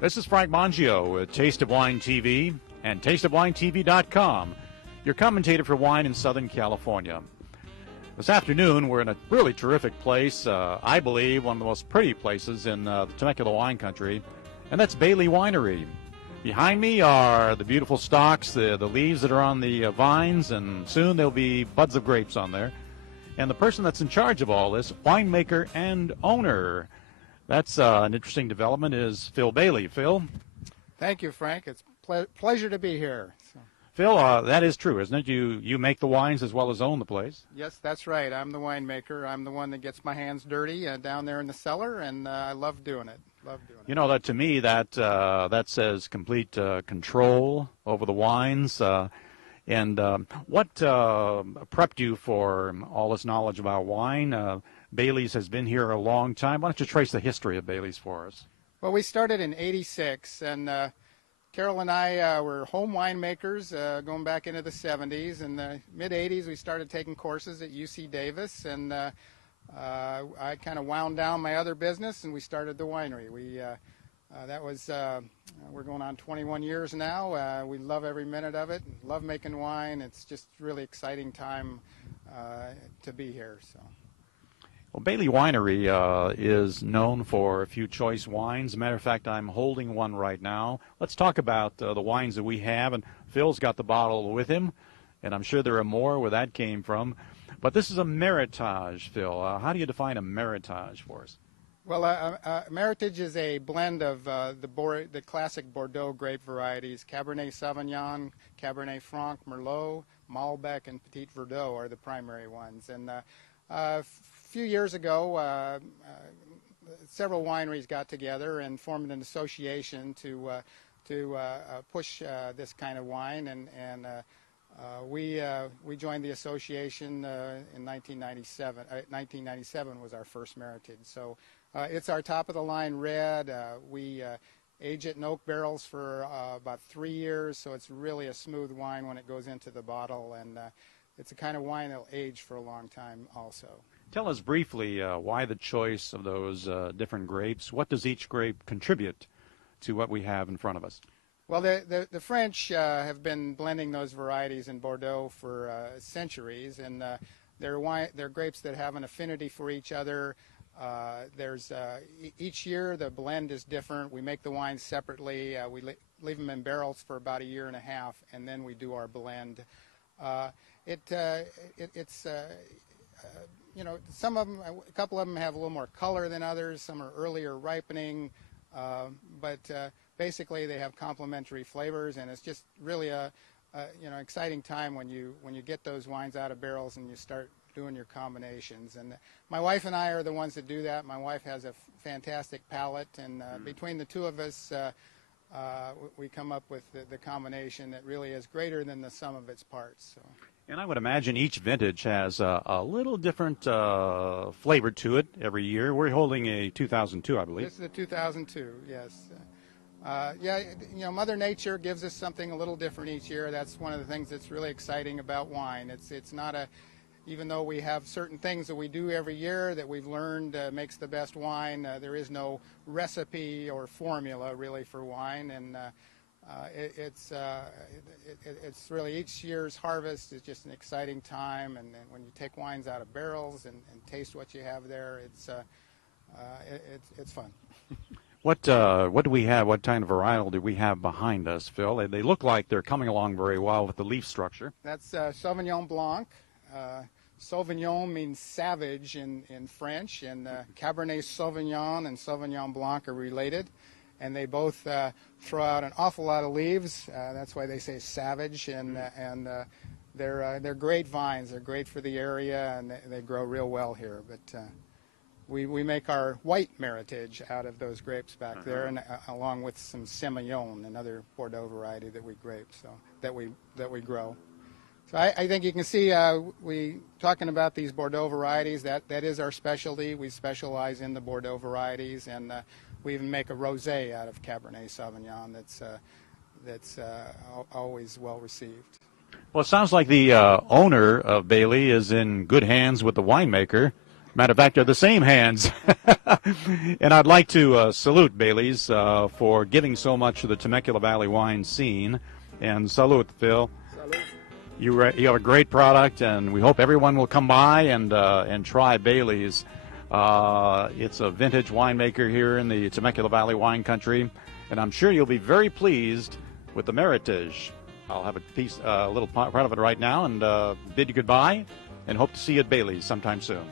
This is Frank Mangio with Taste of Wine TV and tasteofwinetv.com, your commentator for wine in Southern California. This afternoon, we're in a really terrific place, I believe one of the most pretty places in the Temecula wine country, and that's Baily Winery. Behind me are the beautiful stalks, the leaves that are on the vines, and soon there'll be buds of grapes on there. And the person that's in charge of all this, winemaker and owner, that's an interesting development, is Phil Baily. Phil? Thank you, Frank. It's pleasure to be here. Phil, that is true, isn't it? You make the wines as well as own the place. Yes, that's right. I'm the winemaker. I'm the one that gets my hands dirty down there in the cellar, and I love doing it. You know, that to me, that says complete control over the wines. And what prepped you for all this knowledge about wine? Baily's has been here a long time. Why don't you trace the history of Baily's for us? Well, we started in '86, and Carol and I were home winemakers going back into the 70s. In the mid-'80s, we started taking courses at UC Davis, and I kind of wound down my other business, and we started the winery. We're going on 21 years now. We love every minute of it, love making wine. It's just really exciting time to be here. So. Well, Baily Winery is known for a few choice wines. As a matter of fact, I'm holding one right now. Let's talk about the wines that we have. And Phil's got the bottle with him, and I'm sure there are more where that came from. But this is a Meritage, Phil. How do you define a Meritage for us? Well, Meritage is a blend of the classic Bordeaux grape varieties. Cabernet Sauvignon, Cabernet Franc, Merlot, Malbec, and Petit Verdot are the primary ones. And a few years ago, several wineries got together and formed an association to push this kind of wine, and we joined the association in 1997. 1997 was our first Meritage. So it's our top-of-the-line red. We age it in oak barrels for about 3 years, so it's really a smooth wine when it goes into the bottle, and it's a kind of wine that'll age for a long time also. Tell us briefly why the choice of those different grapes. What does each grape contribute to what we have in front of us? Well, the French have been blending those varieties in Bordeaux for centuries, and they're grapes that have an affinity for each other. Each year the blend is different. We make the wines separately. We leave them in barrels for about a year and a half, and then we do our blend. Some of them, a couple of them have a little more color than others. Some are earlier ripening, but basically they have complementary flavors, and it's just really a exciting time when you get those wines out of barrels and you start doing your combinations. And my wife and I are the ones that do that. My wife has a fantastic palate, and between the two of us, we come up with the combination that really is greater than the sum of its parts. So. And I would imagine each vintage has a little different flavor to it every year. We're holding a 2002, I believe. This is a 2002, yes. Mother Nature gives us something a little different each year. That's one of the things that's really exciting about wine. It's not even though we have certain things that we do every year that we've learned makes the best wine, there is no recipe or formula really for wine, and it's really each year's harvest is just an exciting time, and when you take wines out of barrels and taste what you have there, it's fun. What do we have? What kind of varietal do we have behind us, Phil? They look like they're coming along very well with the leaf structure. That's Sauvignon Blanc. Sauvignon means savage in French, and Cabernet Sauvignon and Sauvignon Blanc are related, and they both throw out an awful lot of leaves. That's why they say savage, and they're great vines. They're great for the area, and they grow real well here. But we make our white Meritage out of those grapes back there, and along with some Semillon, another Bordeaux variety that we grow. So I think you can see we talking about these Bordeaux varieties. That is our specialty. We specialize in the Bordeaux varieties, and we even make a rosé out of Cabernet Sauvignon that's always well received. Well, it sounds like the owner of Baily is in good hands with the winemaker. Matter of fact, they're the same hands. And I'd like to salute Baily's for giving so much to the Temecula Valley wine scene. And salute, Phil. Salute. You have a great product, and we hope everyone will come by and try Baily's. It's a vintage winemaker here in the Temecula Valley wine country, and I'm sure you'll be very pleased with the Meritage. I'll have a little part of it right now, and bid you goodbye, and hope to see you at Baily's sometime soon.